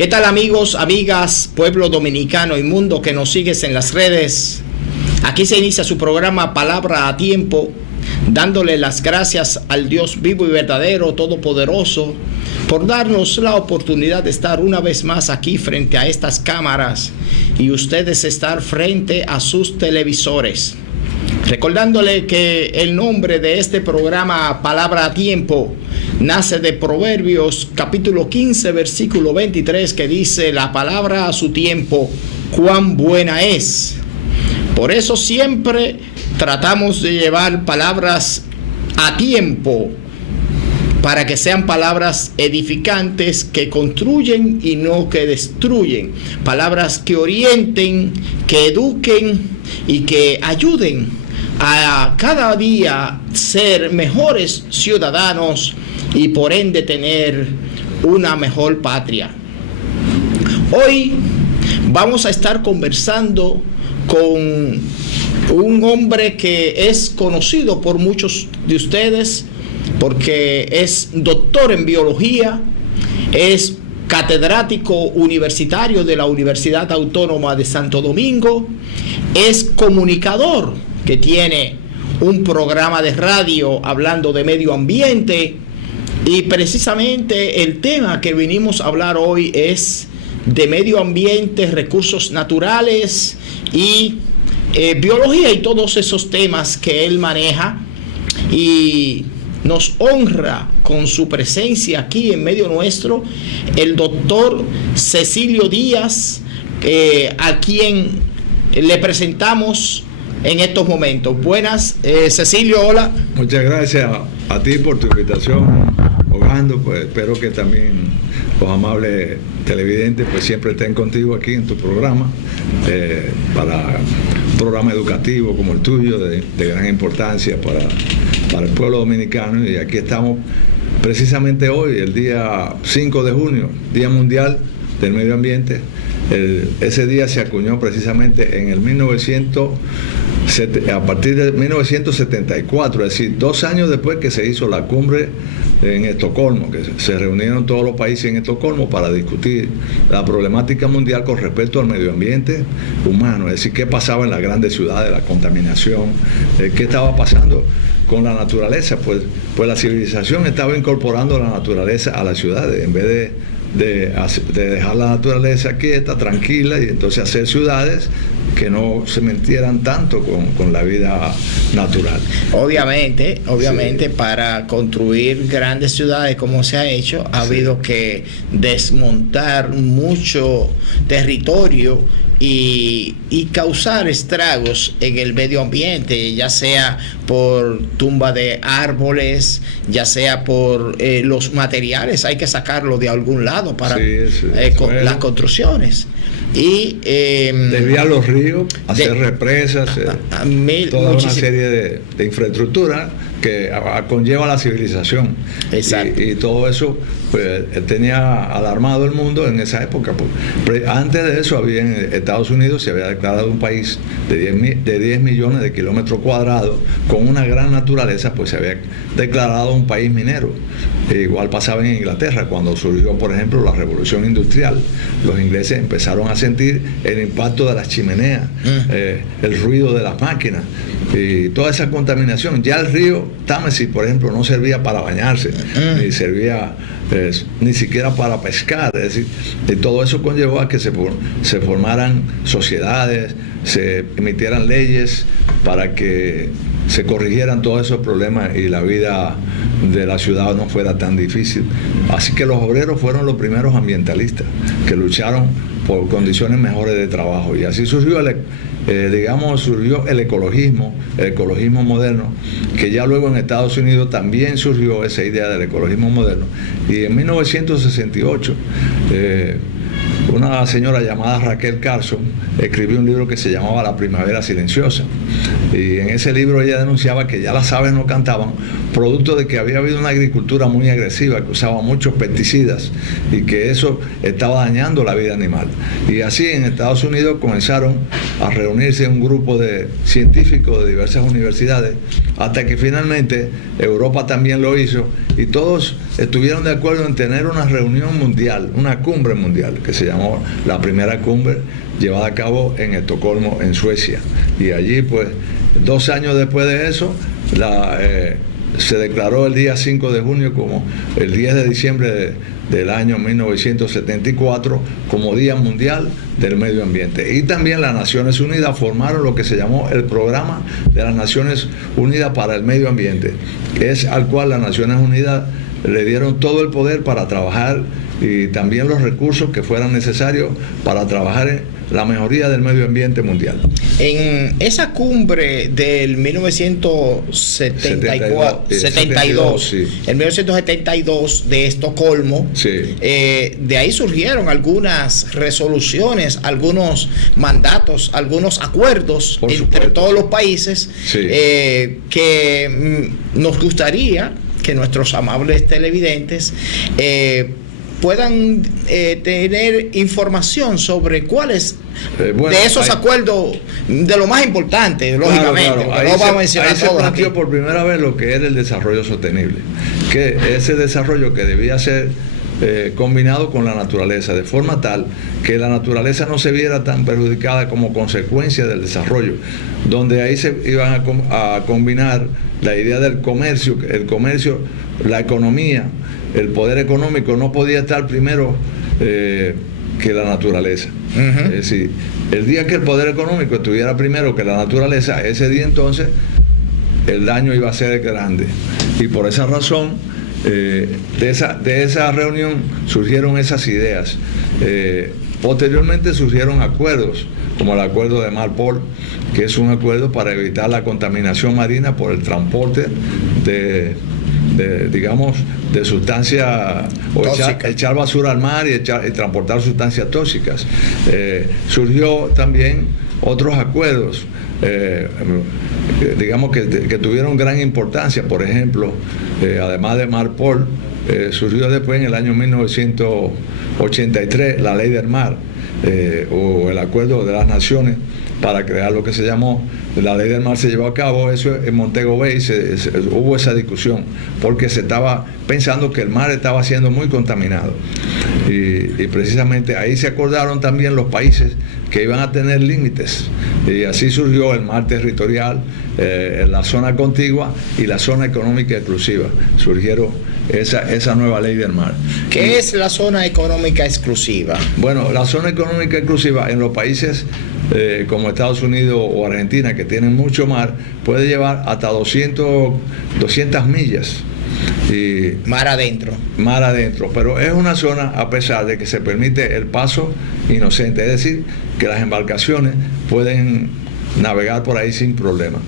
¿Qué tal, amigos, amigas, pueblo dominicano y mundo que nos sigues en las redes? Aquí se inicia su programa Palabra a Tiempo, dándole las gracias al Dios vivo y verdadero, todopoderoso, por darnos la oportunidad de estar una vez más aquí frente a estas cámaras y ustedes estar frente a sus televisores. Recordándole que el nombre de este programa Palabra a Tiempo nace de Proverbios capítulo 15 versículo 23, que dice: la palabra a su tiempo, cuán buena es. Por eso siempre tratamos de llevar palabras a tiempo, para que sean palabras edificantes, que construyen y no que destruyen, palabras que orienten, que eduquen y que ayuden a cada día ser mejores ciudadanos y por ende tener una mejor patria. Hoy vamos a estar conversando con un hombre que es conocido por muchos de ustedes porque es doctor en biología, es catedrático universitario de la Universidad Autónoma de Santo Domingo, es comunicador que tiene un programa de radio hablando de medio ambiente, y precisamente el tema que vinimos a hablar hoy es de medio ambiente, recursos naturales y biología y todos esos temas que él maneja, y nos honra con su presencia aquí en medio nuestro el doctor Cecilio Díaz, a quien le presentamos en estos momentos. Buenas, Cecilio, hola. Muchas gracias a ti por tu invitación, Ogando. Pues espero que también los amables televidentes pues siempre estén contigo aquí en tu programa, para un programa educativo como el tuyo, de gran importancia para el pueblo dominicano. Y aquí estamos precisamente hoy, el día 5 de junio, Día Mundial del Medio Ambiente. Ese día se acuñó precisamente en el a partir de 1974, es decir, 2 años después que se hizo la cumbre en Estocolmo, que se reunieron todos los países en Estocolmo para discutir la problemática mundial con respecto al medio ambiente humano, es decir, qué pasaba en las grandes ciudades, la contaminación, qué estaba pasando con la naturaleza. Pues la civilización estaba incorporando la naturaleza a las ciudades, en vez de dejar la naturaleza quieta, tranquila, y entonces hacer ciudades que no se metieran tanto con la vida natural. Obviamente, sí. Para construir grandes ciudades como se ha hecho, ha habido que desmontar mucho territorio y causar estragos en el medio ambiente, ya sea por tumba de árboles, ya sea por los materiales, hay que sacarlo de algún lado para las construcciones. Y desviar los ríos, hacer represas, toda una serie de infraestructura que conlleva la civilización. Exacto. Y todo eso pues tenía alarmado el mundo en esa época. Pues, antes de eso, en Estados Unidos se había declarado un país de 10 millones de kilómetros cuadrados con una gran naturaleza, pues se había declarado un país minero. Igual pasaba en Inglaterra cuando surgió, por ejemplo, la revolución industrial. Los ingleses empezaron a sentir el impacto de las chimeneas, el ruido de las máquinas y toda esa contaminación. Ya el río Támesis, por ejemplo, no servía para bañarse, ni servía ni siquiera para pescar. Es decir, y todo eso conllevó a que se formaran sociedades, se emitieran leyes para que se corrigieran todos esos problemas y la vida de la ciudad no fuera tan difícil. Así que los obreros fueron los primeros ambientalistas que lucharon por condiciones mejores de trabajo, y así surgió surgió el ecologismo moderno, que ya luego en Estados Unidos también surgió esa idea del ecologismo moderno. Y en 1968 una señora llamada Raquel Carson escribió un libro que se llamaba La Primavera Silenciosa, Y en ese libro ella denunciaba que ya las aves no cantaban, producto de que había habido una agricultura muy agresiva, que usaba muchos pesticidas y que eso estaba dañando la vida animal. Y así en Estados Unidos comenzaron a reunirse un grupo de científicos de diversas universidades, hasta que finalmente Europa también lo hizo, y todos estuvieron de acuerdo en tener una reunión mundial, una cumbre mundial, que se llamó la primera cumbre, llevada a cabo en Estocolmo, en Suecia. Y allí, pues, 2 años después de eso, se declaró el día 5 de junio como el 10 de diciembre del año 1974 como Día Mundial del Medio Ambiente. Y también las Naciones Unidas formaron lo que se llamó el Programa de las Naciones Unidas para el Medio Ambiente, es al cual las Naciones Unidas le dieron todo el poder para trabajar y también los recursos que fueran necesarios para trabajar en la mejoría del medio ambiente mundial. En esa cumbre del 1972, sí. el 1972 de Estocolmo, Sí. De ahí surgieron algunas resoluciones, algunos mandatos, algunos acuerdos Por entre supuesto. todos los países, Sí. que nos gustaría que nuestros amables televidentes puedan tener información sobre cuáles Bueno, de esos acuerdos, de lo más importante, lógicamente, claro. porque no vamos a mencionar ahí se todos planteó aquí. por primera vez lo que era el desarrollo sostenible, que ese desarrollo que debía ser combinado con la naturaleza, de forma tal que la naturaleza no se viera tan perjudicada como consecuencia del desarrollo, donde ahí se iban a combinar la idea del comercio, la economía, el poder económico no podía estar primero que la naturaleza. Uh-huh. Es decir, el día que el poder económico estuviera primero que la naturaleza, ese día entonces el daño iba a ser grande. Y por esa razón, de esa reunión surgieron esas ideas. Posteriormente surgieron acuerdos, como el acuerdo de Marpol, que es un acuerdo para evitar la contaminación marina por el transporte de sustancias, o echar basura al mar y transportar sustancias tóxicas. Surgió también otros acuerdos, que tuvieron gran importancia. Por ejemplo, además de Marpol, surgió después en el año 1983 la Ley del Mar, o el Acuerdo de las Naciones para crear lo que se llamó la Ley del Mar. Se llevó a cabo eso en Montego Bay, hubo esa discusión porque se estaba pensando que el mar estaba siendo muy contaminado, y precisamente ahí se acordaron también los países que iban a tener límites, y así surgió el mar territorial, la zona contigua y la zona económica exclusiva. Surgieron esa nueva Ley del Mar. ¿Qué es la zona económica exclusiva? Bueno, la zona económica exclusiva en los países como Estados Unidos o Argentina, que tienen mucho mar, puede llevar hasta 200 millas. Y mar adentro, pero es una zona a pesar de que se permite el paso inocente, es decir, que las embarcaciones pueden navegar por ahí sin problema.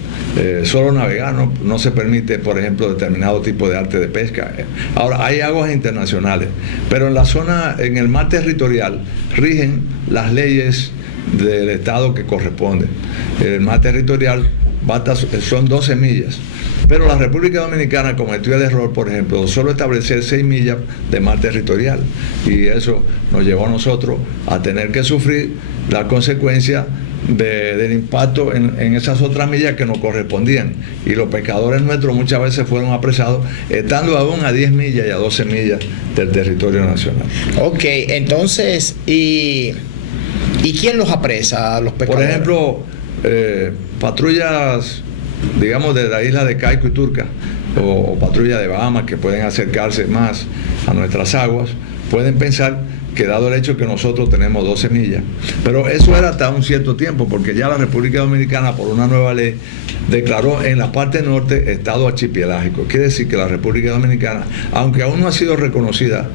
Solo navegar, no se permite, por ejemplo, determinado tipo de arte de pesca. Ahora, hay aguas internacionales, pero en la zona, en el mar territorial, rigen las leyes del estado que corresponde. El mar territorial son 12 millas. Pero la República Dominicana cometió el error, por ejemplo, de solo establecer 6 millas de mar territorial, y eso nos llevó a nosotros a tener que sufrir la consecuencia del impacto en esas otras millas que nos correspondían, y los pescadores nuestros muchas veces fueron apresados estando aún a 10 millas y a 12 millas del territorio nacional. Ok, entonces, ¿y quién los apresa a los pescadores? Por ejemplo, patrullas, digamos, de la isla de Caico y Turca, o patrullas de Bahamas, que pueden acercarse más a nuestras aguas, pueden pensar que, dado el hecho que nosotros tenemos 12 millas, pero eso era hasta un cierto tiempo, porque ya la República Dominicana, por una nueva ley, declaró en la parte norte estado archipelágico. Quiere decir que la República Dominicana, aunque aún no ha sido reconocida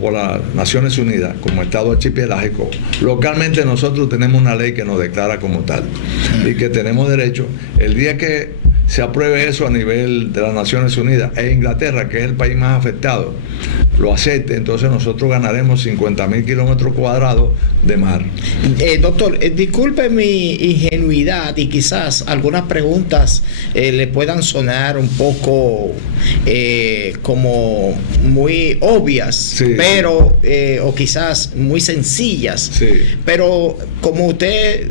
por las Naciones Unidas como estado archipelágico, localmente nosotros tenemos una ley que nos declara como tal, y que tenemos derecho, el día que se apruebe eso a nivel de las Naciones Unidas e Inglaterra, que es el país más afectado, lo acepte, entonces nosotros ganaremos 50.000 kilómetros cuadrados de mar. Doctor, disculpe mi ingenuidad y quizás algunas preguntas le puedan sonar un poco como muy obvias, sí, pero o quizás muy sencillas, sí, pero como usted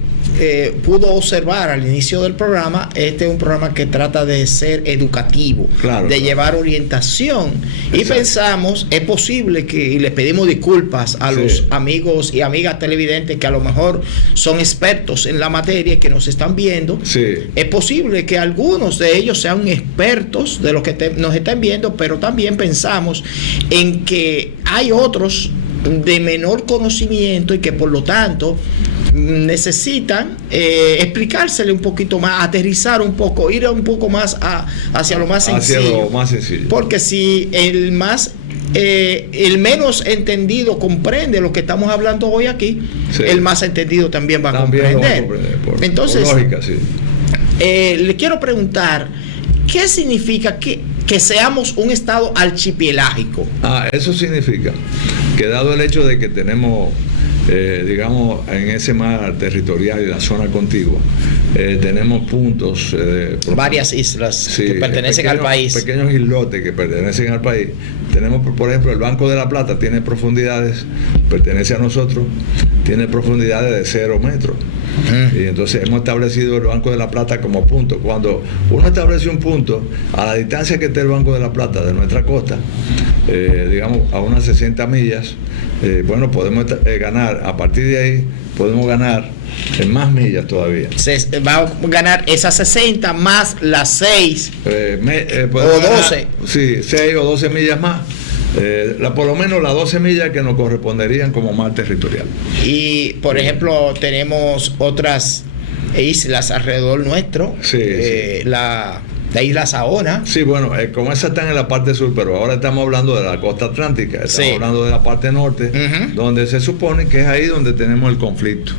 pudo observar al inicio del programa, este es un programa que trata de ser educativo, claro, de claro, llevar orientación. Exacto. Y pensamos, es posible que, y les pedimos disculpas a sí, los amigos y amigas televidentes que a lo mejor son expertos en la materia y que nos están viendo. sí, Es posible que algunos de ellos sean expertos de los que nos están viendo, pero también pensamos en que hay otros de menor conocimiento y que por lo tanto necesitan explicársele un poquito más, aterrizar un poco, ir un poco más hacia lo más sencillo. hacia lo más sencillo. Porque si el menos entendido comprende lo que estamos hablando hoy aquí, sí, el más entendido también va a comprender. Entonces, por lógica, sí. Le quiero preguntar, ¿qué significa que seamos un estado archipelágico? Eso significa que dado el hecho de que tenemos digamos, en ese mar territorial y la zona contigua, tenemos puntos, varias islas, sí, que pertenecen al país, pequeños islotes que pertenecen al país. Tenemos, por ejemplo, el Banco de la Plata tiene profundidades, pertenece a nosotros, tiene profundidades de 0 metros. Y entonces hemos establecido el Banco de la Plata como punto. Cuando uno establece un punto, a la distancia que esté el Banco de la Plata de nuestra costa, digamos a unas 60 millas, bueno, podemos ganar, a partir de ahí podemos ganar en más millas todavía. Se va a ganar esas 60 más las 6 o 12. Sí, 6 o 12 millas más. Por lo menos las 12 millas que nos corresponderían como mar territorial. Y, por ejemplo, tenemos otras islas alrededor nuestro, sí, sí. La isla Saona. Sí, bueno, como esas están en la parte sur, pero ahora estamos hablando de la costa atlántica, estamos hablando de la parte norte, donde se supone que es ahí donde tenemos el conflicto.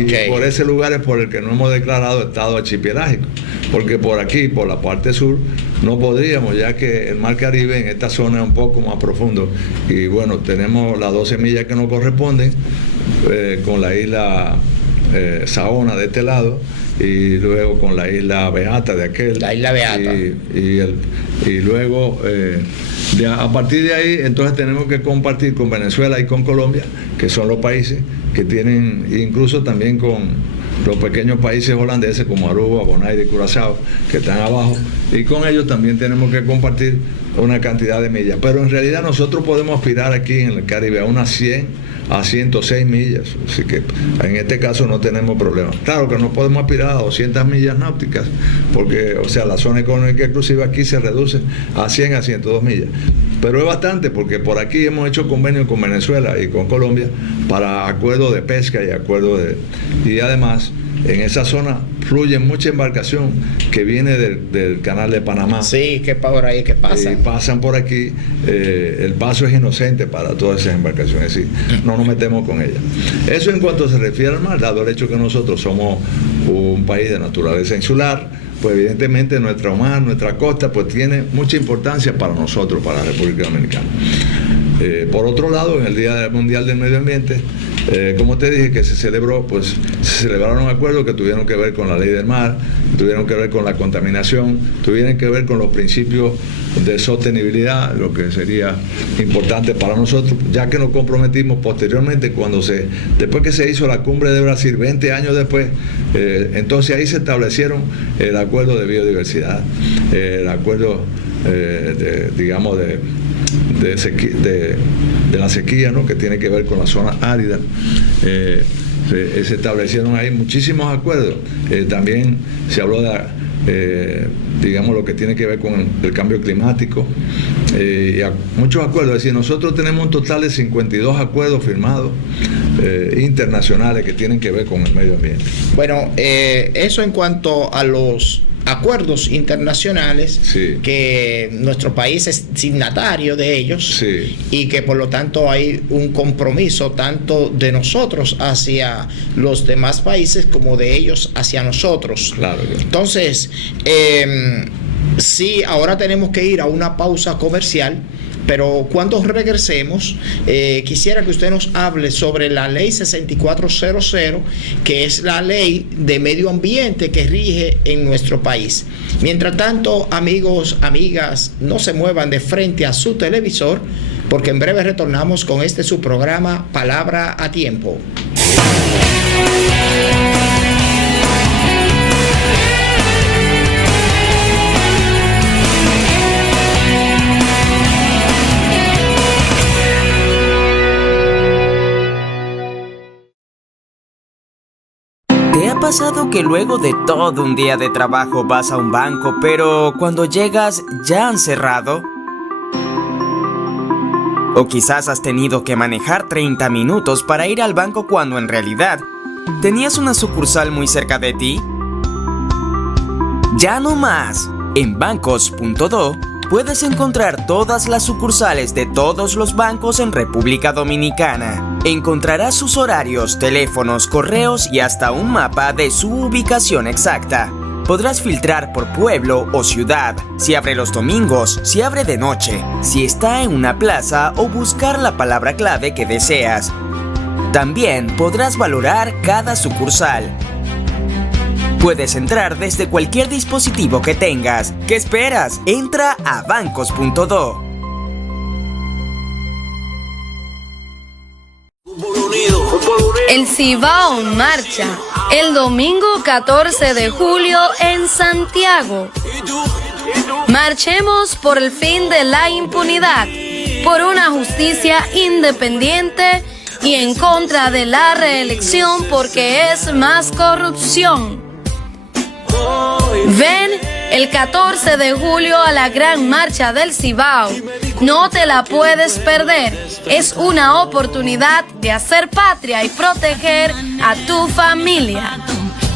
Y por ese lugar es por el que no hemos declarado estado archipelágico, porque por aquí, por la parte sur, no podríamos, ya que el mar Caribe en esta zona es un poco más profundo, y bueno, tenemos las 12 millas que nos corresponden, con la isla Saona de este lado, y luego con la isla Beata de aquel. La isla Beata. Y luego, a partir de ahí, entonces tenemos que compartir con Venezuela y con Colombia, que son los países que tienen, incluso también con los pequeños países holandeses como Aruba, Bonaire y Curazao, que están abajo, y con ellos también tenemos que compartir una cantidad de millas. Pero en realidad nosotros podemos aspirar aquí en el Caribe a unas 100 a 106 millas, así que en este caso no tenemos problema. Claro que no podemos aspirar a 200 millas náuticas, porque, o sea, la zona económica exclusiva aquí se reduce a 100 a 102 millas. Pero es bastante, porque por aquí hemos hecho convenios con Venezuela y con Colombia para acuerdos de pesca y además en esa zona fluye mucha embarcación que viene del canal de Panamá. Sí, que por ahí que pasan. Y pasan por aquí. El paso es inocente para todas esas embarcaciones, sí, no nos metemos con ellas. Eso en cuanto se refiere al mar, dado el hecho que nosotros somos un país de naturaleza insular, pues evidentemente nuestro mar, nuestra costa, pues tiene mucha importancia para nosotros, para la República Dominicana. Por otro lado, en el Día Mundial del Medio Ambiente, como te dije que se celebró, pues se celebraron acuerdos que tuvieron que ver con la ley del mar, tuvieron que ver con la contaminación, tuvieron que ver con los principios de sostenibilidad, lo que sería importante para nosotros, ya que nos comprometimos posteriormente después que se hizo la cumbre de Brasil, 20 años después, entonces ahí se establecieron el acuerdo de biodiversidad, el acuerdo digamos de la sequía, ¿no?, que tiene que ver con la zona árida. Se establecieron ahí muchísimos acuerdos. También se habló de, digamos, lo que tiene que ver con el cambio climático, y muchos acuerdos. Es decir, nosotros tenemos un total de 52 acuerdos firmados internacionales que tienen que ver con el medio ambiente. Bueno, eso en cuanto a los acuerdos internacionales, sí, que nuestro país es signatario de ellos, sí, y que por lo tanto hay un compromiso tanto de nosotros hacia los demás países como de ellos hacia nosotros. claro. Entonces, sí, ahora tenemos que ir a una pausa comercial, pero cuando regresemos, quisiera que usted nos hable sobre la ley 6400, que es la ley de medio ambiente que rige en nuestro país. Mientras tanto, amigos, amigas, no se muevan de frente a su televisor, porque en breve retornamos con su programa Palabra a Tiempo. ¿Te ha pasado que luego de todo un día de trabajo vas a un banco, pero cuando llegas ya han cerrado? O quizás has tenido que manejar 30 minutos para ir al banco cuando en realidad tenías una sucursal muy cerca de ti. Ya no más. En bancos.do puedes encontrar todas las sucursales de todos los bancos en República Dominicana. Encontrarás sus horarios, teléfonos, correos y hasta un mapa de su ubicación exacta. Podrás filtrar por pueblo o ciudad, si abre los domingos, si abre de noche, si está en una plaza o buscar la palabra clave que deseas. También podrás valorar cada sucursal. Puedes entrar desde cualquier dispositivo que tengas. ¿Qué esperas? Entra a bancos.do. El Cibao en marcha, el domingo 14 de julio en Santiago. Marchemos por el fin de la impunidad, por una justicia independiente y en contra de la reelección porque es más corrupción. Ven el 14 de julio a la gran marcha del Cibao. No te la puedes perder. Es una oportunidad de hacer patria y proteger a tu familia.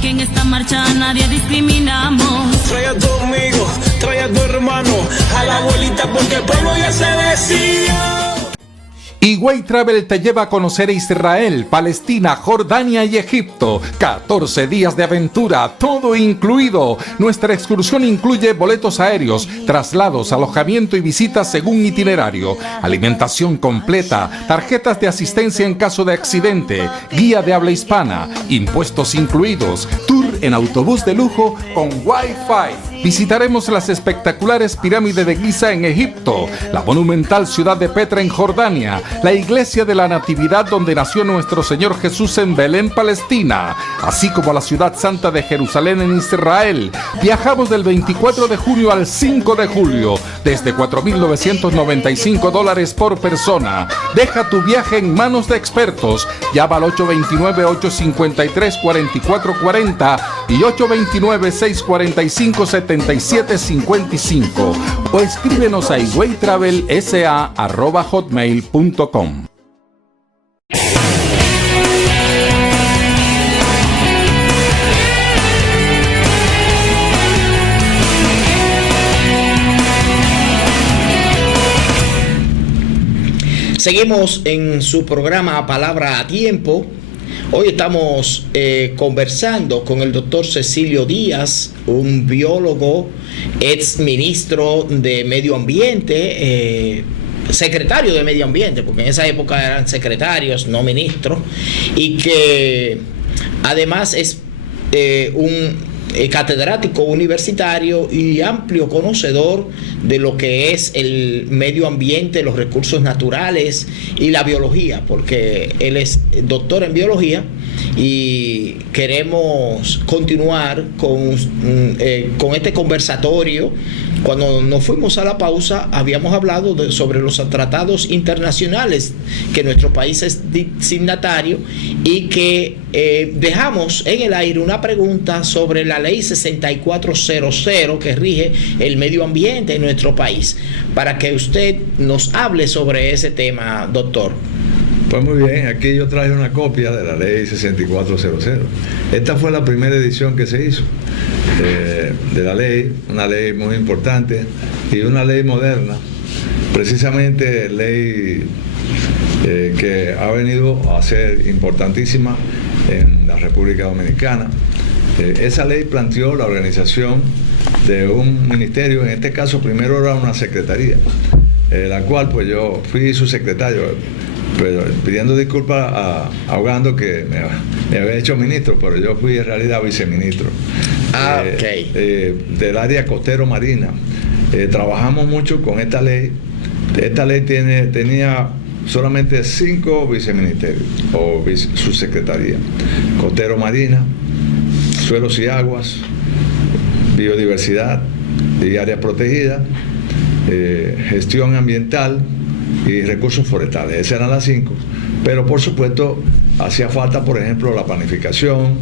Que en esta marcha a nadie discriminamos. Trae a tu amigo, trae a tu hermano, a la abuelita porque el pueblo ya se decidió. Higüey Travel te lleva a conocer Israel, Palestina, Jordania y Egipto. 14 días de aventura, todo incluido. Nuestra excursión incluye boletos aéreos, traslados, alojamiento y visitas según itinerario, alimentación completa, tarjetas de asistencia en caso de accidente, guía de habla hispana, impuestos incluidos, tour en autobús de lujo con Wi-Fi. Visitaremos las espectaculares pirámides de Giza en Egipto, la monumental ciudad de Petra en Jordania, la iglesia de la Natividad donde nació nuestro Señor Jesús en Belén, Palestina, así como la ciudad santa de Jerusalén en Israel. Viajamos del 24 de junio al 5 de julio, desde $4,995 por persona. Deja tu viaje en manos de expertos. Llama al 829-853-4440 y 829-645-7755 o escríbenos a higüeytravelsa@hotmail.com. Seguimos en su programa Palabra a Tiempo. Hoy estamos conversando con el doctor Cecilio Díaz, un biólogo, ex ministro de Medio Ambiente, secretario de Medio Ambiente, porque en esa época eran secretarios, no ministros, y que además es un catedrático universitario y amplio conocedor de lo que es el medio ambiente, los recursos naturales y la biología, porque él es doctor en biología y queremos continuar con este conversatorio. Cuando nos fuimos a la pausa habíamos hablado sobre los tratados internacionales que nuestro país es signatario y que dejamos en el aire una pregunta sobre la ley 6400 que rige el medio ambiente en nuestro país, para que usted nos hable sobre ese tema, doctor. Pues muy bien, aquí yo traje una copia de la ley 6400. Esta fue la primera edición que se hizo. de la ley, una ley muy importante y una ley moderna, precisamente ley que ha venido a ser importantísima en la República Dominicana. Esa ley planteó la organización de un ministerio, en este caso primero era una secretaría, la cual pues yo fui su secretario, pero pidiendo disculpas ahogando que me había hecho ministro, pero yo fui en realidad viceministro del área costero marina. Trabajamos mucho con esta ley. Esta ley tenía solamente 5 viceministerios o subsecretaría: costero marina, suelos y aguas, biodiversidad y áreas protegidas, gestión ambiental y recursos forestales. Esas eran las 5. Pero por supuesto hacía falta, por ejemplo, la planificación,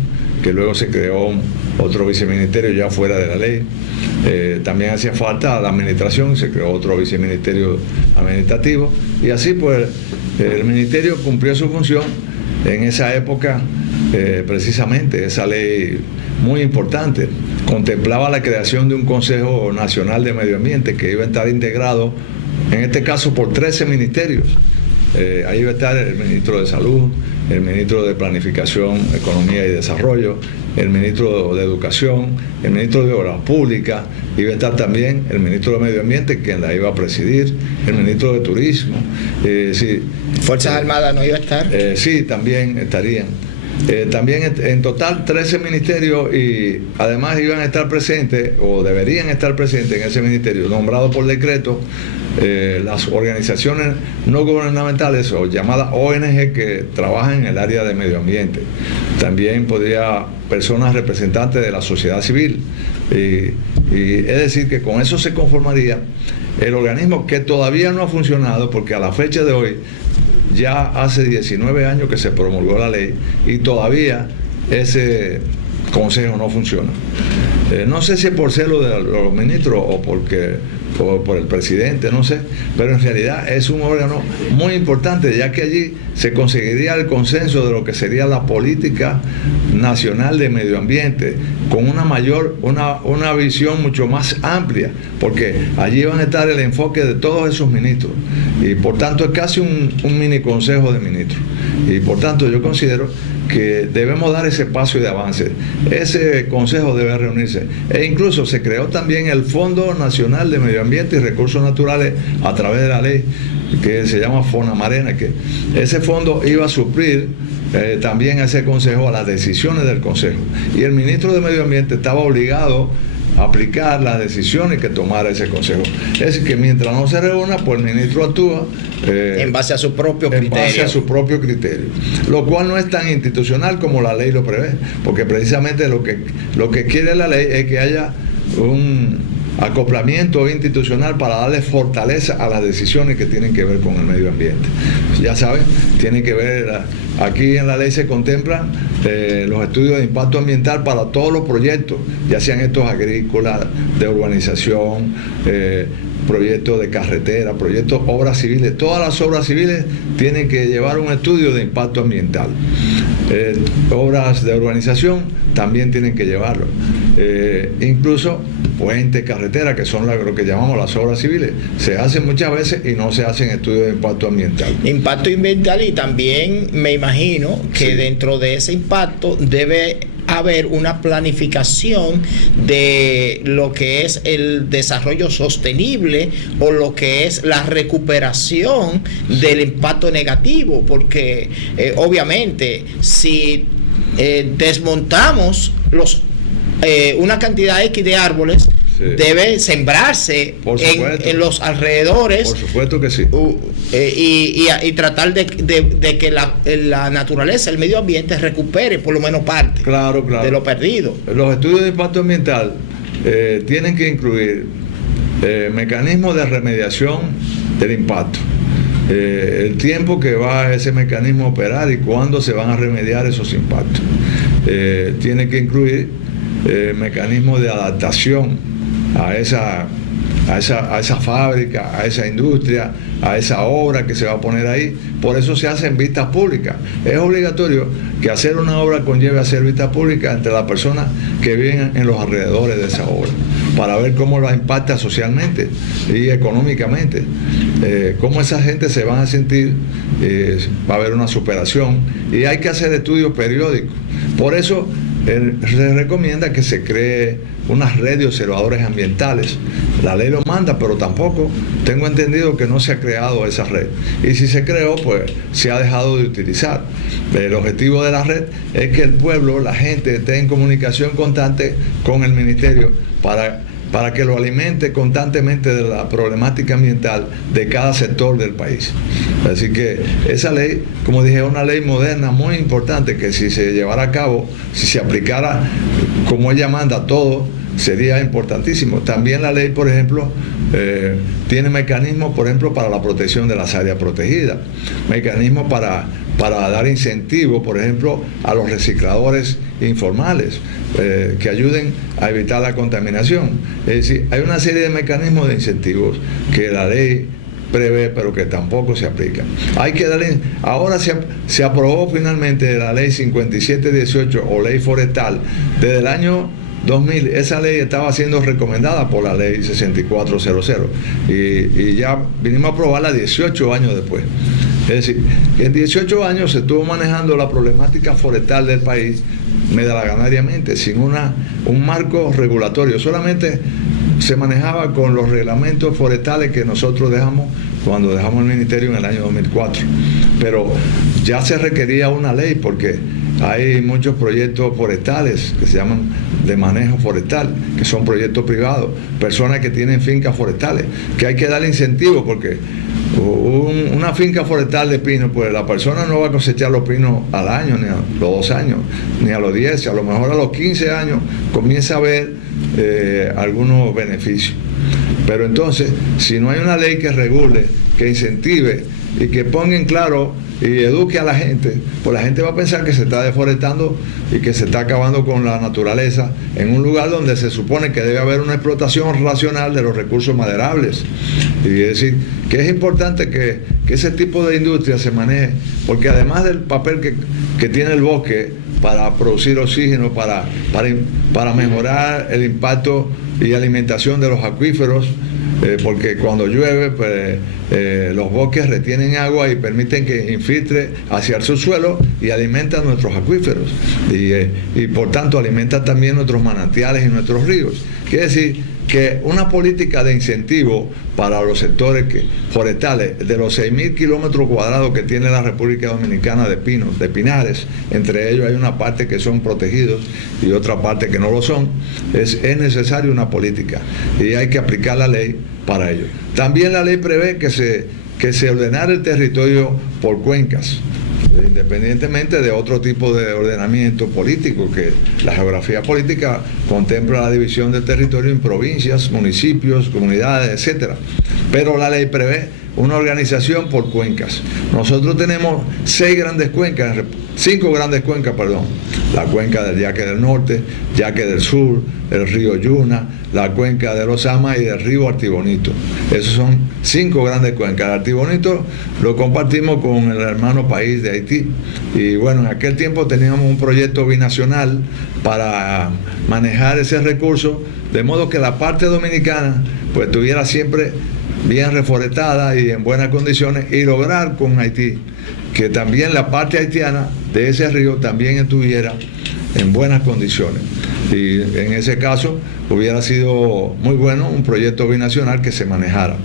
que luego se creó otro viceministerio ya fuera de la ley. También hacía falta la administración, se creó otro viceministerio administrativo, y así pues el ministerio cumplió su función en esa época. Precisamente esa ley muy importante contemplaba la creación de un Consejo Nacional de Medio Ambiente que iba a estar integrado, en este caso, por 13 ministerios. Ahí iba a estar el ministro de Salud, el ministro de Planificación, Economía y Desarrollo, el ministro de Educación, el ministro de Obras Públicas, iba a estar también el ministro de Medio Ambiente, quien la iba a presidir, el ministro de Turismo. Sí, ¿Fuerzas Armadas no iba a estar? Sí, también estarían. También en total 13 ministerios, y además iban a estar presentes o deberían estar presentes en ese ministerio, nombrados por decreto, las organizaciones no gubernamentales o llamadas ONG que trabajan en el área de medio ambiente. También podría personas representantes de la sociedad civil, y es decir que con eso se conformaría el organismo, que todavía no ha funcionado, porque a la fecha de hoy ya hace 19 años que se promulgó la ley y todavía ese consejo no funciona. No sé si es por celo de los ministros o por el presidente, no sé, pero en realidad es un órgano muy importante, ya que allí se conseguiría el consenso de lo que sería la política nacional de medio ambiente, con una visión mucho más amplia, porque allí van a estar el enfoque de todos esos ministros, y por tanto es casi un mini consejo de ministros, y por tanto yo considero que debemos dar ese paso de avance. Ese consejo debe reunirse, e incluso se creó también el Fondo Nacional de Medio Ambiente y Recursos Naturales a través de la ley que se llama Fonamarena, que ese fondo iba a suplir también a ese consejo, a las decisiones del consejo, y el ministro de Medio Ambiente estaba obligado a aplicar las decisiones que tomara ese consejo. Es decir, que mientras no se reúna, pues el ministro actúa en base a su propio criterio. En base a su propio criterio, lo cual no es tan institucional como la ley lo prevé, porque precisamente lo que quiere la ley es que haya un acoplamiento institucional para darle fortaleza a las decisiones que tienen que ver con el medio ambiente. Ya saben, tiene que ver, aquí en la ley se contemplan los estudios de impacto ambiental para todos los proyectos, ya sean estos agrícolas, de urbanización, proyectos de carretera, proyectos, obras civiles. Todas las obras civiles tienen que llevar un estudio de impacto ambiental. Obras de urbanización también tienen que llevarlo. Incluso puentes, carreteras, que son lo que llamamos las obras civiles, se hacen muchas veces y no se hacen estudios de impacto ambiental. Impacto ambiental, y también me imagino que sí, dentro de ese impacto debe haber una planificación de lo que es el desarrollo sostenible o lo que es la recuperación del impacto negativo, porque obviamente si desmontamos una cantidad X de árboles, sí, debe sembrarse en los alrededores. Por supuesto que sí. Y tratar de que la naturaleza, el medio ambiente recupere por lo menos parte de lo perdido. Los estudios de impacto ambiental tienen que incluir mecanismos de remediación del impacto, el tiempo que va ese mecanismo a operar y cuándo se van a remediar esos impactos. Tiene que incluir mecanismos de adaptación a a esa fábrica, a esa industria, a esa obra que se va a poner ahí. Por eso se hacen vistas públicas. Es obligatorio que hacer una obra conlleve hacer vistas públicas entre las personas que viven en los alrededores de esa obra, para ver cómo la impacta socialmente y económicamente, cómo esa gente se van a sentir, va a haber una superación, y hay que hacer estudios periódicos. Por eso se recomienda que se cree una red de observadores ambientales. La ley lo manda, pero tampoco tengo entendido que no se ha creado esa red. Y si se creó, pues se ha dejado de utilizar. El objetivo de la red es que el pueblo, la gente, esté en comunicación constante con el ministerio para que lo alimente constantemente de la problemática ambiental de cada sector del país. Así que esa ley, como dije, es una ley moderna muy importante, que si se llevara a cabo, si se aplicara como ella manda todo, sería importantísimo. También la ley, por ejemplo, tiene mecanismos, por ejemplo, para la protección de las áreas protegidas, mecanismos para dar incentivos, por ejemplo, a los recicladores informales, que ayuden a evitar la contaminación. Es decir, hay una serie de mecanismos de incentivos que la ley prevé, pero que tampoco se aplican. Hay que darle. Ahora se aprobó finalmente la ley 5718 o ley forestal desde el año 2000. Esa ley estaba siendo recomendada por la ley 6400 y ya vinimos a aprobarla 18 años después. Es decir, que en 18 años se estuvo manejando la problemática forestal del país medalaganariamente, sin un marco regulatorio. Solamente se manejaba con los reglamentos forestales que nosotros dejamos cuando dejamos el ministerio en el año 2004. Pero ya se requería una ley, porque hay muchos proyectos forestales que se llaman de manejo forestal, que son proyectos privados, personas que tienen fincas forestales, que hay que darle incentivos, porque una finca forestal de pinos, pues la persona no va a cosechar los pinos al año, ni a los 2 años, ni a los 10, a lo mejor a los 15 años comienza a ver algunos beneficios. Pero entonces, si no hay una ley que regule, que incentive y que ponga en claro y eduque a la gente, pues la gente va a pensar que se está deforestando y que se está acabando con la naturaleza en un lugar donde se supone que debe haber una explotación racional de los recursos maderables. Y es decir, que es importante que ese tipo de industria se maneje, porque además del papel que tiene el bosque para producir oxígeno, para mejorar el impacto y alimentación de los acuíferos, porque cuando llueve, pues, los bosques retienen agua y permiten que infiltre hacia el subsuelo y alimentan nuestros acuíferos y por tanto alimentan también nuestros manantiales y nuestros ríos. Quiere decir que una política de incentivo para los sectores forestales, de los 6.000 kilómetros cuadrados que tiene la República Dominicana de pinos, de pinares, entre ellos hay una parte que son protegidos y otra parte que no lo son, es necesaria una política y hay que aplicar la ley para ello. También la ley prevé que se ordenara el territorio por cuencas, independientemente de otro tipo de ordenamiento político, que la geografía política contempla la división del territorio en provincias, municipios, comunidades, etcétera. Pero la ley prevé una organización por cuencas. Nosotros tenemos 5 grandes cuencas, la cuenca del Yaque del Norte, Yaque del Sur, el río Yuna, la cuenca de los Amas y del río Artibonito. Esos son 5 grandes cuencas. El Artibonito lo compartimos con el hermano país de Haití. Y bueno, en aquel tiempo teníamos un proyecto binacional para manejar ese recurso, de modo que la parte dominicana pues estuviera siempre bien reforestada y en buenas condiciones, y lograr con Haití que también la parte haitiana de ese río también estuviera en buenas condiciones. Y en ese caso hubiera sido muy bueno un proyecto binacional que se manejara.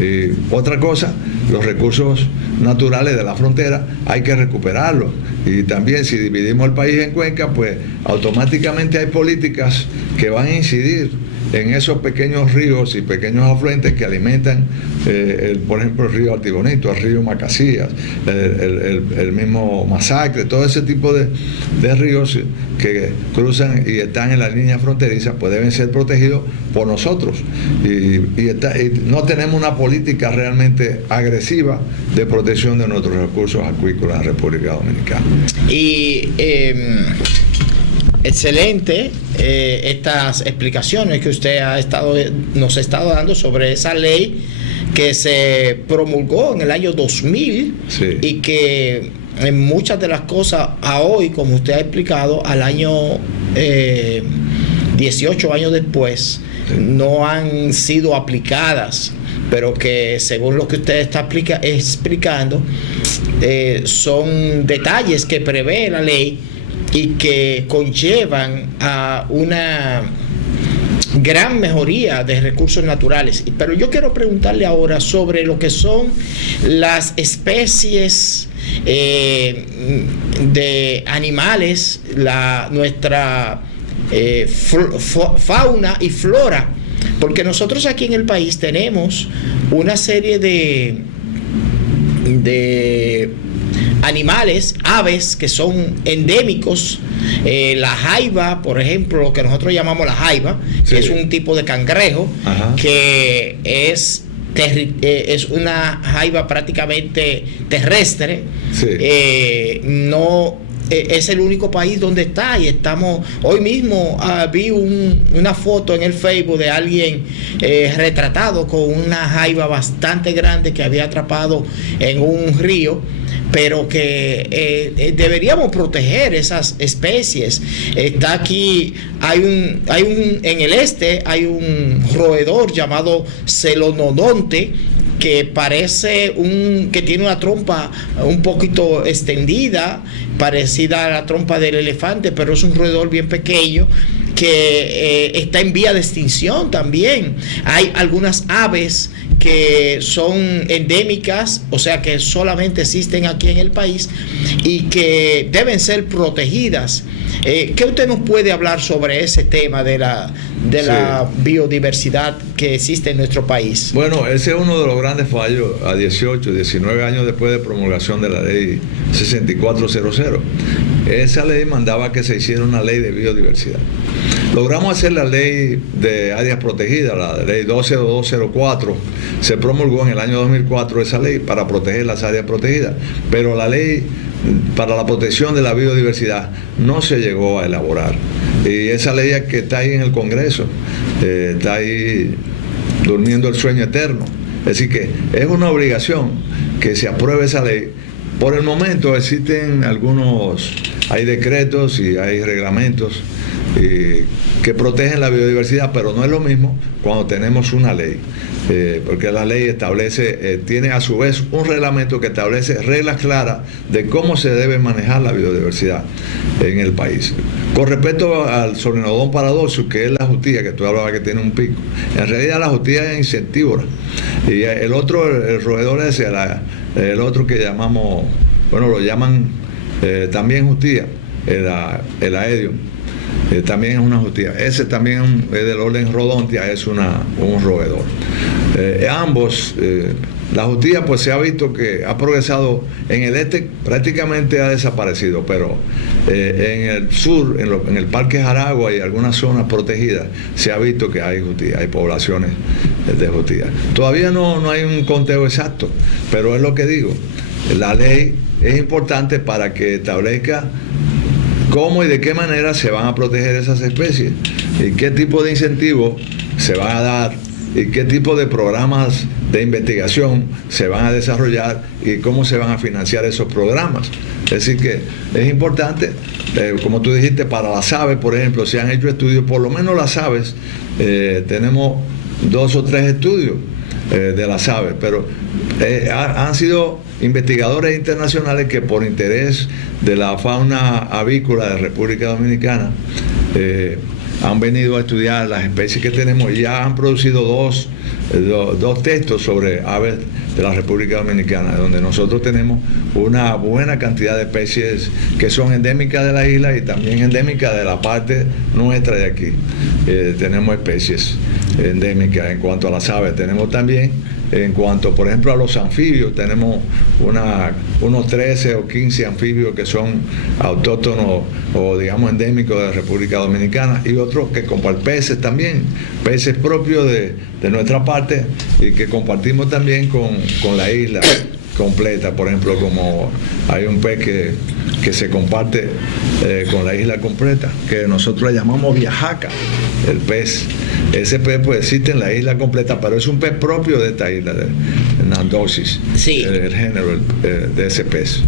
Y otra cosa, los recursos naturales de la frontera hay que recuperarlos. Y también si dividimos el país en cuencas, pues automáticamente hay políticas que van a incidir en esos pequeños ríos y pequeños afluentes que alimentan, por ejemplo, el río Artibonito, el río Macasías, el mismo Masacre, todo ese tipo de ríos que cruzan y están en la línea fronteriza, pues deben ser protegidos por nosotros. Y no tenemos una política realmente agresiva de protección de nuestros recursos acuícolas en la República Dominicana. Y Excelente estas explicaciones que usted nos ha estado dando sobre esa ley que se promulgó en el año 2000, sí, y que en muchas de las cosas a hoy, como usted ha explicado, al año 18 años después, sí, no han sido aplicadas, pero que según lo que usted está explicando, son detalles que prevé la ley y que conllevan a una gran mejoría de recursos naturales. Pero yo quiero preguntarle ahora sobre lo que son las especies de animales, nuestra fauna y flora, porque nosotros aquí en el país tenemos una serie de animales, aves que son endémicos. La jaiba, por ejemplo, lo que nosotros llamamos la jaiba, sí, que es un tipo de cangrejo, ajá, que es una jaiba prácticamente terrestre, sí, no es el único país donde está, y estamos hoy mismo vi una foto en el Facebook de alguien retratado con una jaiba bastante grande que había atrapado en un río, pero que deberíamos proteger esas especies. Está aquí, en el este hay un roedor llamado Celonodonte, que parece que tiene una trompa un poquito extendida, parecida a la trompa del elefante, pero es un roedor bien pequeño que está en vía de extinción también. Hay algunas aves que son endémicas, o sea que solamente existen aquí en el país y que deben ser protegidas. ¿Qué usted nos puede hablar sobre ese tema de la biodiversidad que existe en nuestro país? Bueno, ese es uno de los grandes fallos a 18, 19 años después de promulgación de la ley 6400. Esa ley mandaba que se hiciera una ley de biodiversidad. Logramos hacer la ley de áreas protegidas, la ley 12204, se promulgó en el año 2004 esa ley para proteger las áreas protegidas, pero la ley para la protección de la biodiversidad no se llegó a elaborar. Y esa ley que está ahí en el Congreso, está ahí durmiendo el sueño eterno. Es decir que es una obligación que se apruebe esa ley. Por el momento existen hay decretos y hay reglamentos que protegen la biodiversidad, pero no es lo mismo cuando tenemos una ley, porque la ley tiene a su vez un reglamento que establece reglas claras de cómo se debe manejar la biodiversidad en el país. Con respecto al Solenodon paradoxus, que es la jutía, que tú hablabas que tiene un pico, en realidad la jutía es insectívora, y el roedor ese, el otro que llamamos, lo llaman también jutía, el aedium, también es una jutía. Ese también es del orden Rodontia, es un roedor. Ambos, la jutía pues se ha visto que ha progresado en el este, prácticamente ha desaparecido, pero en el sur, en el Parque Jaragua y algunas zonas protegidas, se ha visto que hay jutía, hay poblaciones de jutía. Todavía no hay un conteo exacto, pero es lo que digo, la ley es importante para que establezca cómo y de qué manera se van a proteger esas especies y qué tipo de incentivos se van a dar y qué tipo de programas de investigación se van a desarrollar y cómo se van a financiar esos programas. Es decir que es importante, como tú dijiste, para las aves, por ejemplo, se han hecho estudios, por lo menos las aves, tenemos 2 o 3 estudios de las aves, pero han sido investigadores internacionales que por interés de la fauna avícola de República Dominicana han venido a estudiar las especies que tenemos y ya han producido dos textos sobre aves de la República Dominicana, donde nosotros tenemos una buena cantidad de especies que son endémicas de la isla y también endémicas de la parte nuestra de aquí. Tenemos especies endémicas en cuanto a las aves. Tenemos también, en cuanto, por ejemplo, a los anfibios, tenemos unos 13 o 15 anfibios que son autóctonos o, digamos, endémicos de la República Dominicana, y otros que comparten peces también, peces propios de nuestra parte y que compartimos también con la isla completa. Por ejemplo, como hay un pez que que se comparte con la isla completa, que nosotros le llamamos viajaca, el pez. Ese pez pues existe en la isla completa, pero es un pez propio de esta isla, de Nandosis, sí. El género de ese pez.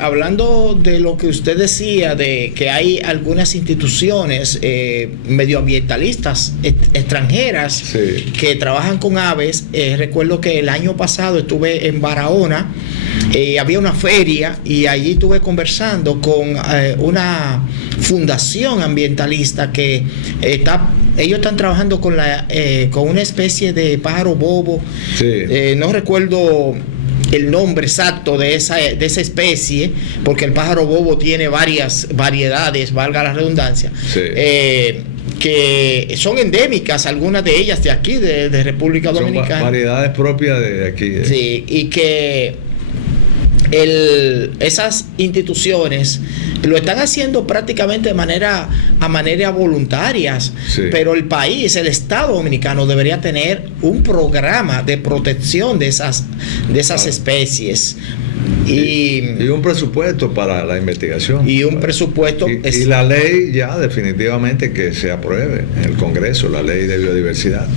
Hablando de lo que usted decía, de que hay algunas instituciones medioambientalistas extranjeras, sí, que trabajan con aves. Recuerdo que el año pasado estuve en Barahona, había una feria y allí estuve conversando con una fundación ambientalista que ellos están trabajando con una especie de pájaro bobo. Sí. No recuerdo el nombre exacto de esa especie, porque el pájaro bobo tiene varias variedades, valga la redundancia, sí, que son endémicas, algunas de ellas de aquí, de República Dominicana. Son variedades propias de aquí. Sí, y que esas instituciones lo están haciendo prácticamente a manera voluntarias, sí, pero el país, el Estado dominicano debería tener un programa de protección de esas especies. Y un presupuesto para la investigación. Y un presupuesto. Y la ley ya definitivamente que se apruebe en el Congreso, la ley de biodiversidad.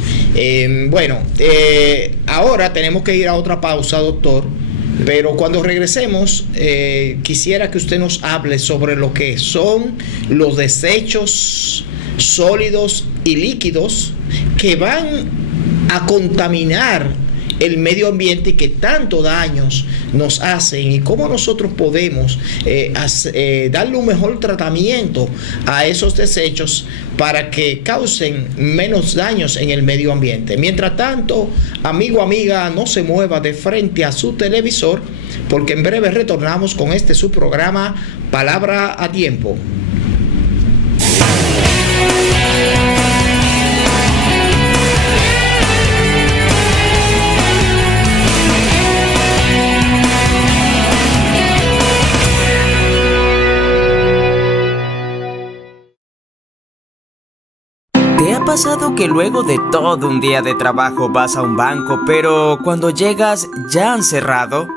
Ahora tenemos que ir a otra pausa, doctor. Pero cuando regresemos, quisiera que usted nos hable sobre lo que son los desechos sólidos y líquidos que van a contaminar el medio ambiente y que tanto daños nos hacen, y cómo nosotros podemos darle un mejor tratamiento a esos desechos para que causen menos daños en el medio ambiente. Mientras tanto, amigo, amiga, no se mueva de frente a su televisor, porque en breve retornamos con su programa Palabra a Tiempo. ¿Te ha pasado que luego de todo un día de trabajo vas a un banco, pero cuando llegas ya han cerrado?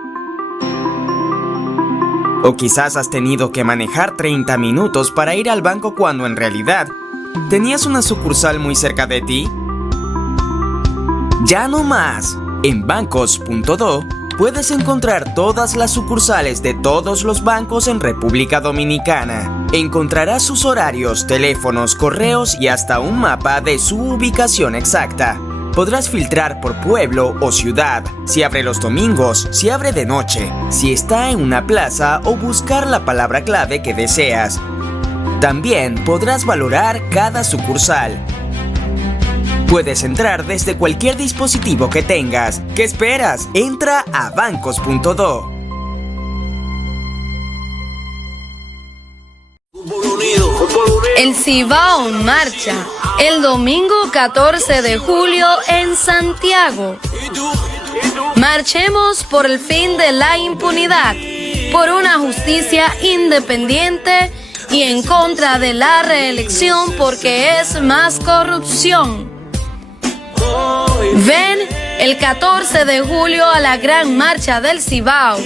O quizás has tenido que manejar 30 minutos para ir al banco cuando en realidad tenías una sucursal muy cerca de ti. Ya no más. En bancos.do puedes encontrar todas las sucursales de todos los bancos en República Dominicana. Encontrarás sus horarios, teléfonos, correos y hasta un mapa de su ubicación exacta. Podrás filtrar por pueblo o ciudad, si abre los domingos, si abre de noche, si está en una plaza o buscar la palabra clave que deseas. También podrás valorar cada sucursal. Puedes entrar desde cualquier dispositivo que tengas. ¿Qué esperas? Entra a bancos.do. El Cibao marcha el domingo 14 de julio en Santiago. Marchemos por el fin de la impunidad, por una justicia independiente y en contra de la reelección, porque es más corrupción. Ven el 14 de julio a la gran marcha del Cibao.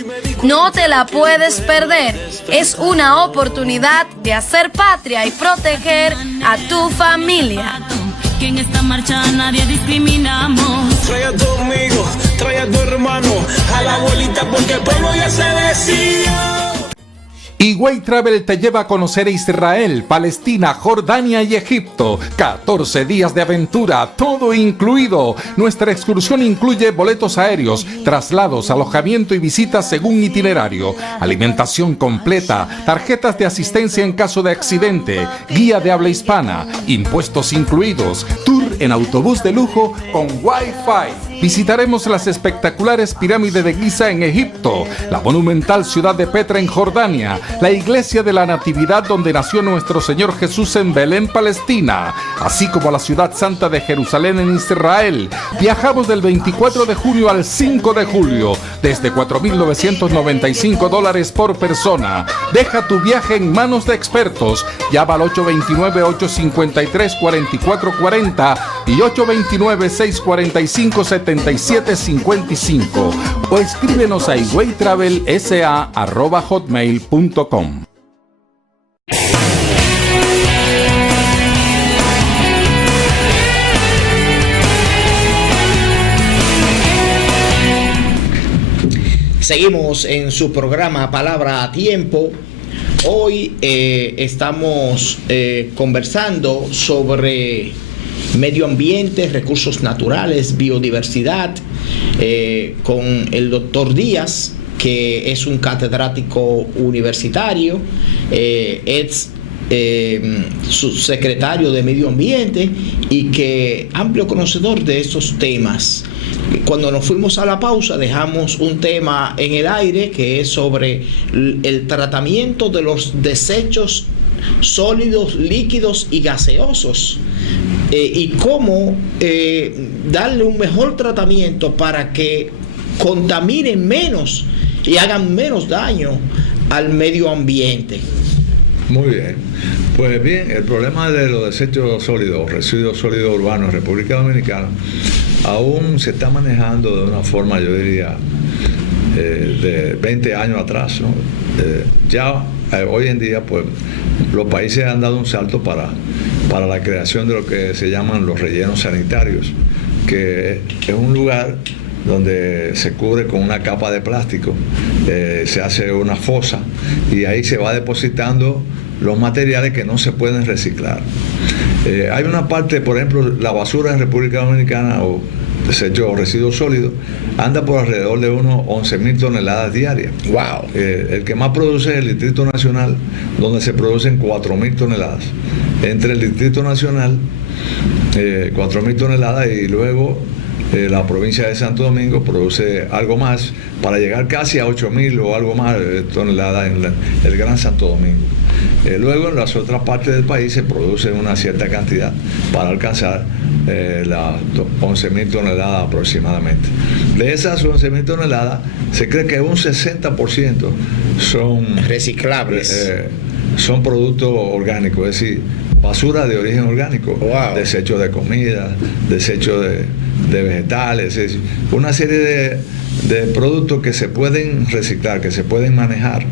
No te la puedes perder. Es una oportunidad de hacer patria y proteger a tu familia. Que en esta marcha nadie discriminamos. Trae a tu amigo, trae a tu hermano, a la abuelita, porque el pueblo ya se decidió. Higüey Travel te lleva a conocer Israel, Palestina, Jordania y Egipto. 14 días de aventura, todo incluido. Nuestra excursión incluye boletos aéreos, traslados, alojamiento y visitas según itinerario, alimentación completa, tarjetas de asistencia en caso de accidente, guía de habla hispana, impuestos incluidos, tour en autobús de lujo con Wi-Fi. Visitaremos las espectaculares pirámides de Giza en Egipto, la monumental ciudad de Petra en Jordania, la iglesia de la Natividad donde nació nuestro Señor Jesús en Belén, Palestina, así como la ciudad santa de Jerusalén en Israel. Viajamos del 24 de junio al 5 de julio, desde $4,995 por persona. Deja tu viaje en manos de expertos. Llama al 829-853-4440 y 829-645-7755 o escríbenos a higüeytravelsa@hotmail.com. Seguimos en su programa Palabra a Tiempo. Hoy estamos conversando sobre medio ambiente, recursos naturales, biodiversidad, con el doctor Díaz, que es un catedrático universitario, es subsecretario de Medio Ambiente y que amplio conocedor de estos temas. Cuando nos fuimos a la pausa dejamos un tema en el aire que es sobre el tratamiento de los desechos sólidos, líquidos y gaseosos, y cómo darle un mejor tratamiento para que contaminen menos y hagan menos daño al medio ambiente. Muy bien. Pues bien, el problema de los desechos sólidos, residuos sólidos urbanos en República Dominicana, aún se está manejando de una forma, yo diría, de 20 años atrás, ¿no? Hoy en día, pues, los países han dado un salto para la creación de lo que se llaman los rellenos sanitarios, que es un lugar donde se cubre con una capa de plástico, se hace una fosa y ahí se va depositando los materiales que no se pueden reciclar. Hay una parte, por ejemplo, la basura en República Dominicana o desechos o residuos sólidos anda por alrededor de unos 11.000 toneladas diarias. Wow. El que más produce es el Distrito Nacional, donde se producen 4.000 toneladas. Entre el Distrito Nacional, 4.000 toneladas, y luego la provincia de Santo Domingo produce algo más para llegar casi a 8.000 o algo más toneladas en el Gran Santo Domingo. Luego en las otras partes del país se produce una cierta cantidad para alcanzar las 11.000 toneladas aproximadamente. De esas 11.000 toneladas se cree que un 60% son reciclables, son productos orgánicos, es decir, basura de origen orgánico. Wow. Desechos de comida, desechos de vegetales, es decir, una serie de productos que se pueden reciclar, que se pueden manejar,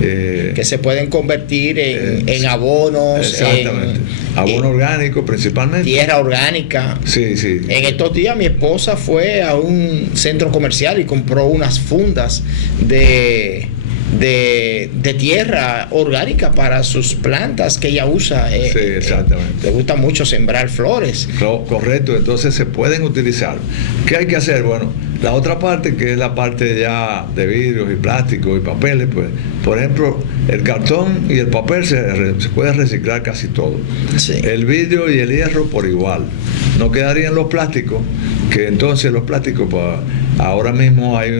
que se pueden convertir en abonos, exactamente, abono orgánico principalmente, tierra orgánica. Sí. En estos días mi esposa fue a un centro comercial y compró unas fundas de tierra orgánica para sus plantas que ella usa. Sí, exactamente. Le gusta mucho sembrar flores. Correcto, entonces se pueden utilizar. ¿Qué hay que hacer? Bueno, la otra parte, que es la parte ya de vidrios y plásticos y papeles, pues, por ejemplo, el cartón y el papel se puede reciclar casi todo. Sí. El vidrio y el hierro por igual. No quedarían los plásticos, que entonces los plásticos, pues, ahora mismo hay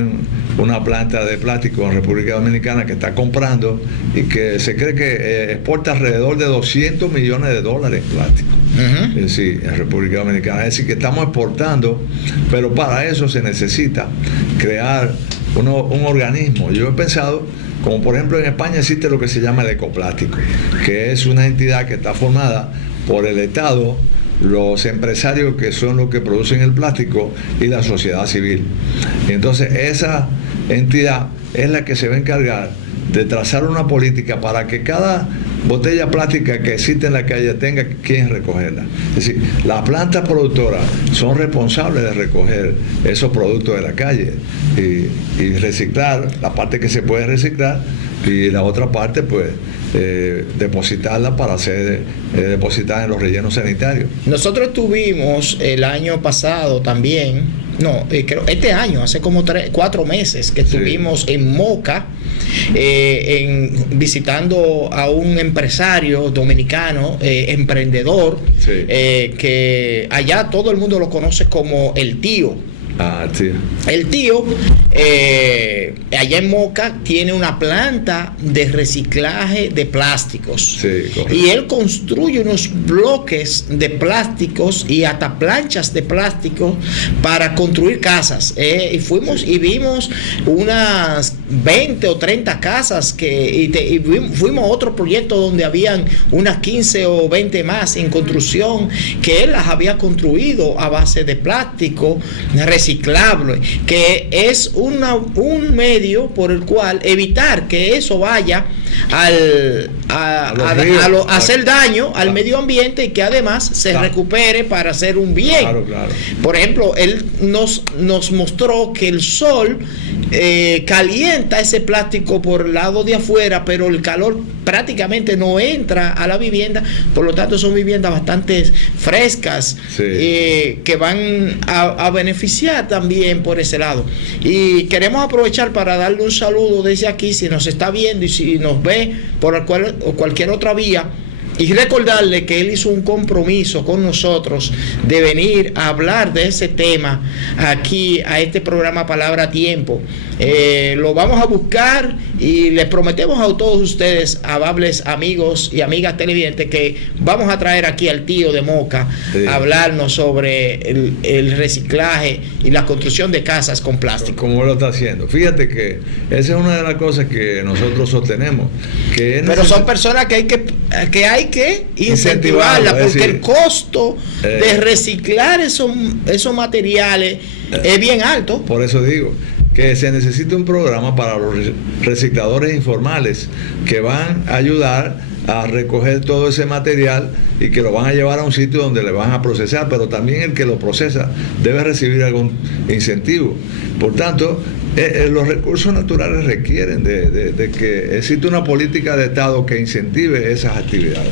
una planta de plástico en República Dominicana que está comprando y que se cree que exporta alrededor de $200 millones en plástico. Uh-huh. Es decir, en República Dominicana. Es decir, que estamos exportando, pero para eso se necesita crear un organismo. Yo he pensado, como por ejemplo en España existe lo que se llama el Ecoplástico, que es una entidad que está formada por el Estado, los empresarios que son los que producen el plástico y la sociedad civil. Y entonces esa entidad es la que se va a encargar de trazar una política para que cada botella plástica que existe en la calle tenga quien recogerla. Es decir, las plantas productoras son responsables de recoger esos productos de la calle y reciclar la parte que se puede reciclar y la otra parte, pues, depositarla para ser depositada en los rellenos sanitarios. Nosotros tuvimos el año pasado también, creo este año, hace como 4 meses que estuvimos en Moca, visitando a un empresario dominicano, emprendedor, que allá todo el mundo lo conoce como el tío. Sí. El tío, allá en Moca, tiene una planta de reciclaje de plásticos. Sí, correcto. Y él construye unos bloques de plásticos y hasta planchas de plástico para construir casas. Y fuimos y vimos unas 20 o 30 casas y fuimos a otro proyecto donde habían unas 15 o 20 más en construcción, que él las había construido a base de plástico reciclable, que es un medio por el cual evitar que eso vaya a hacer daño al medio ambiente y que además se recupere para hacer un bien. Claro, claro. Por ejemplo, él nos mostró que el sol calienta ese plástico por el lado de afuera, pero el calor prácticamente no entra a la vivienda, por lo tanto son viviendas bastante frescas, sí, que van a beneficiar también por ese lado. Y queremos aprovechar para darle un saludo desde aquí, si nos está viendo y si nos ve por cualquier otra vía, y recordarle que él hizo un compromiso con nosotros de venir a hablar de ese tema aquí a este programa Palabra a Tiempo. Lo vamos a buscar y les prometemos a todos ustedes, amables amigos y amigas televidentes, que vamos a traer aquí al tío de Moca, sí, a hablarnos sobre el reciclaje y la construcción de casas con plástico. Como lo está haciendo. Fíjate que esa es una de las cosas que nosotros sostenemos. Pero son personas que hay que incentivarlas, porque el costo de reciclar esos materiales es bien alto. Por eso digo que se necesita un programa para los recicladores informales que van a ayudar a recoger todo ese material y que lo van a llevar a un sitio donde le van a procesar, pero también el que lo procesa debe recibir algún incentivo. Por tanto, los recursos naturales requieren de que exista una política de Estado que incentive esas actividades.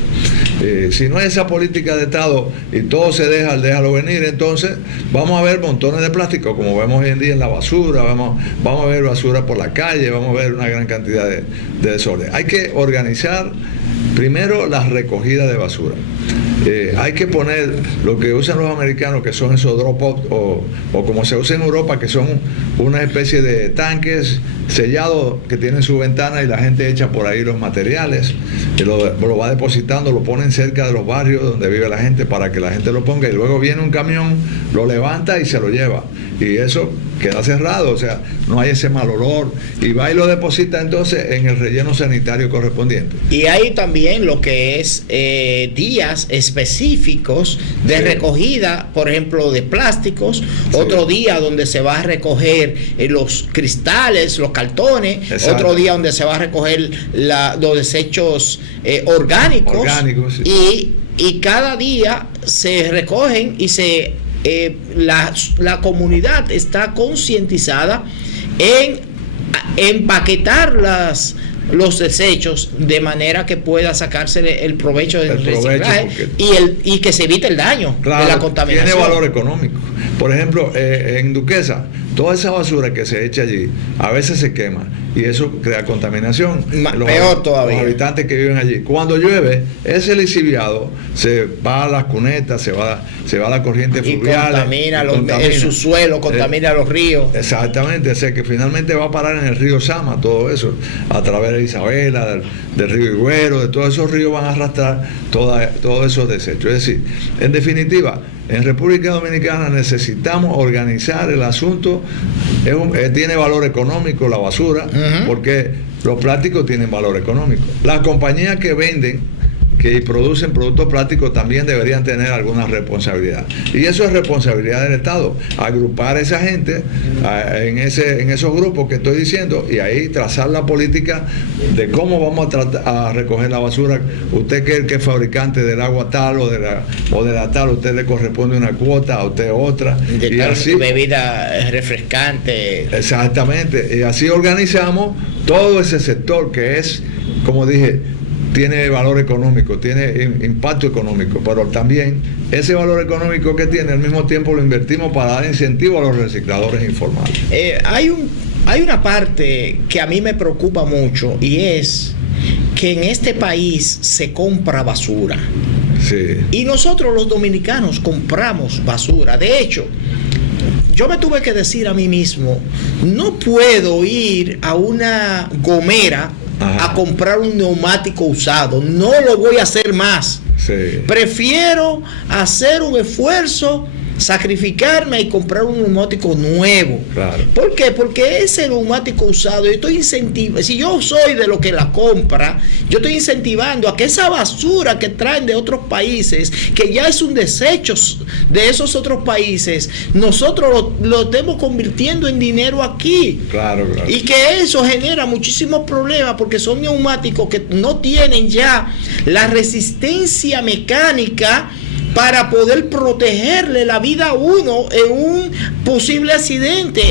Si no hay esa política de Estado y todo se déjalo venir, entonces vamos a ver montones de plástico, como vemos hoy en día en la basura, vamos a ver basura por la calle, vamos a ver una gran cantidad de desorden. Hay que organizar primero la recogida de basura. Hay que poner lo que usan los americanos, que son esos drop-off, o como se usa en Europa, que son una especie de tanques sellados que tienen su ventana y la gente echa por ahí los materiales, y lo va depositando, lo ponen cerca de los barrios donde vive la gente para que la gente lo ponga, y luego viene un camión, lo levanta y se lo lleva, y eso queda cerrado, o sea, no hay ese mal olor, y va y lo deposita entonces en el relleno sanitario correspondiente. Y hay también lo que es días específicos de recogida, por ejemplo, de plásticos, otro día donde se va a recoger los cristales, los cartones, otro día donde se va a recoger los desechos orgánicos, sí. Y cada día se recogen y la comunidad está concientizada en empaquetar los desechos de manera que pueda sacarse el provecho del reciclaje y que se evite el daño de la contaminación. Tiene valor económico. Por ejemplo, en Duquesa, toda esa basura que se echa allí a veces se quema y eso crea contaminación. Peor todavía. Los habitantes que viven allí. Cuando llueve, ese lixiviado se va a las cunetas, se va a la corriente fluvial. Contamina el subsuelo, contamina los ríos. Exactamente, o sea que finalmente va a parar en el río Sama, todo eso, a través de Isabela, del río Higüero, de todos esos ríos van a arrastrar todos esos desechos. Es decir, en definitiva, en República Dominicana necesitamos organizar el asunto. Tiene valor económico la basura, porque los plásticos tienen valor económico. Las compañías que venden, que producen productos plásticos, también deberían tener alguna responsabilidad. Y eso es responsabilidad del Estado, agrupar a esa gente en esos grupos que estoy diciendo y ahí trazar la política de cómo vamos a recoger la basura. Usted que es fabricante del agua tal o de la tal, a usted le corresponde una cuota, a usted otra. Y así, bebida refrescante. Exactamente. Y así organizamos todo ese sector que es, como dije, tiene valor económico, tiene impacto económico, pero también ese valor económico que tiene, al mismo tiempo lo invertimos para dar incentivo a los recicladores informales. Hay una parte que a mí me preocupa mucho y es que en este país se compra basura. Sí. Y nosotros los dominicanos compramos basura. De hecho, yo me tuve que decir a mí mismo, no puedo ir a una gomera a comprar un neumático usado, no lo voy a hacer más. Sí. Prefiero hacer un esfuerzo sacrificarme y comprar un neumático nuevo. Claro. ¿Por qué? Porque ese neumático usado, yo estoy incentivando, si yo soy de lo que la compra, yo estoy incentivando a que esa basura que traen de otros países, que ya es un desecho de esos otros países, nosotros lo estemos convirtiendo en dinero aquí. Claro. Y que eso genera muchísimos problemas porque son neumáticos que no tienen ya la resistencia mecánica para poder protegerle la vida a uno en un posible accidente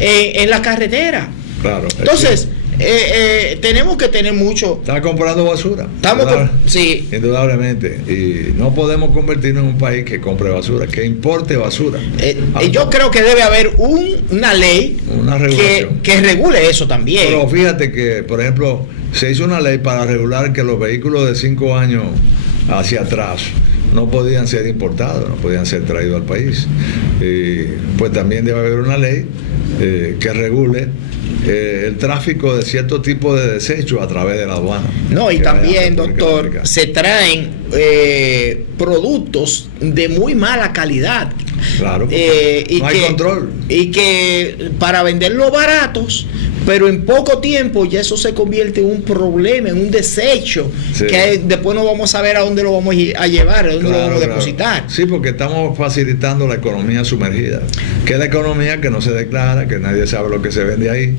en la carretera. Claro. Entonces, tenemos que tener mucho. Está comprando basura. Sí. Indudablemente. Y no podemos convertirnos en un país que compre basura, que importe basura. Yo creo que debe haber una ley que regule eso también. Pero fíjate que, por ejemplo, se hizo una ley para regular que los vehículos de 5 años hacia atrás no podían ser importados, no podían ser traídos al país. Pues también debe haber una ley que regule el tráfico de cierto tipo de desechos a través de la aduana. No, y también, doctor, se traen productos de muy mala calidad. Claro, y no hay control. Y que para venderlos baratos, pero en poco tiempo ya eso se convierte en un problema, en un desecho, que después no vamos a ver a dónde lo vamos a llevar, a dónde lo vamos a depositar. Sí, porque estamos facilitando la economía sumergida, que es la economía que no se declara, que nadie sabe lo que se vende ahí.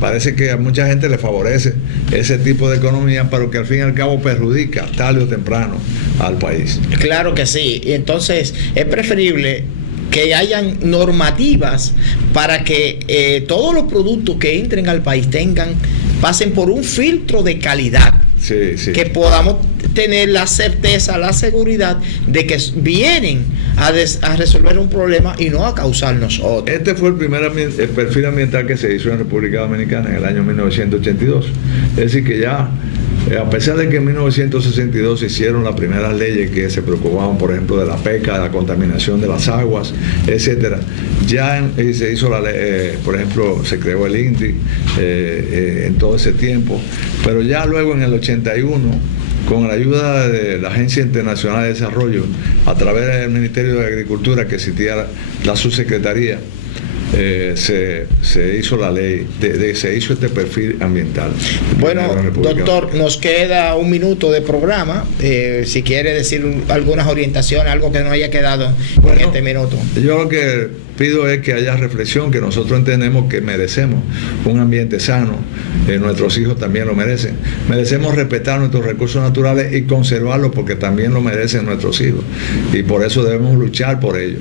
Parece que a mucha gente le favorece ese tipo de economía, pero que al fin y al cabo perjudica tarde o temprano al país. Claro que sí, y entonces es preferible que hayan normativas para que todos los productos que entren al país pasen por un filtro de calidad. Sí. Que podamos tener la certeza, la seguridad de que vienen a resolver un problema y no a causarnos otro. Este fue el perfil ambiental que se hizo en República Dominicana en el año 1982. Es decir, que ya, a pesar de que en 1962 se hicieron las primeras leyes que se preocupaban, por ejemplo, de la pesca, de la contaminación de las aguas, etcétera, ya se hizo la ley, por ejemplo, se creó el INTI en todo ese tiempo, pero ya luego en el 81, con la ayuda de la Agencia Internacional de Desarrollo, a través del Ministerio de Agricultura, que existía la subsecretaría, se hizo la ley, se hizo este perfil ambiental. Bueno, doctor, nos queda un minuto de programa. Si quiere decir algunas orientaciones, algo que no haya quedado en este minuto. Yo lo que pido es que haya reflexión, que nosotros entendemos que merecemos un ambiente sano, nuestros hijos también lo merecen. Merecemos respetar nuestros recursos naturales y conservarlos porque también lo merecen nuestros hijos. Y por eso debemos luchar por ello.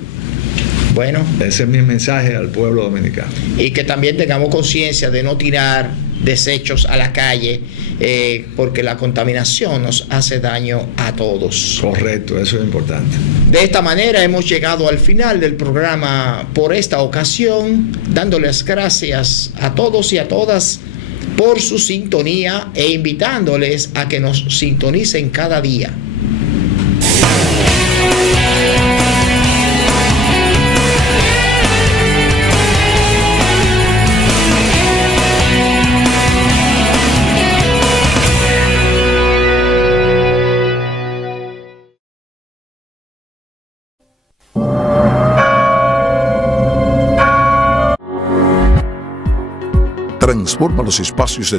Bueno, ese es mi mensaje al pueblo dominicano. Y que también tengamos conciencia de no tirar desechos a la calle, porque la contaminación nos hace daño a todos. Correcto, eso es importante. De esta manera hemos llegado al final del programa por esta ocasión, dándoles gracias a todos y a todas por su sintonía e invitándoles a que nos sintonicen cada día. Transforma los espacios de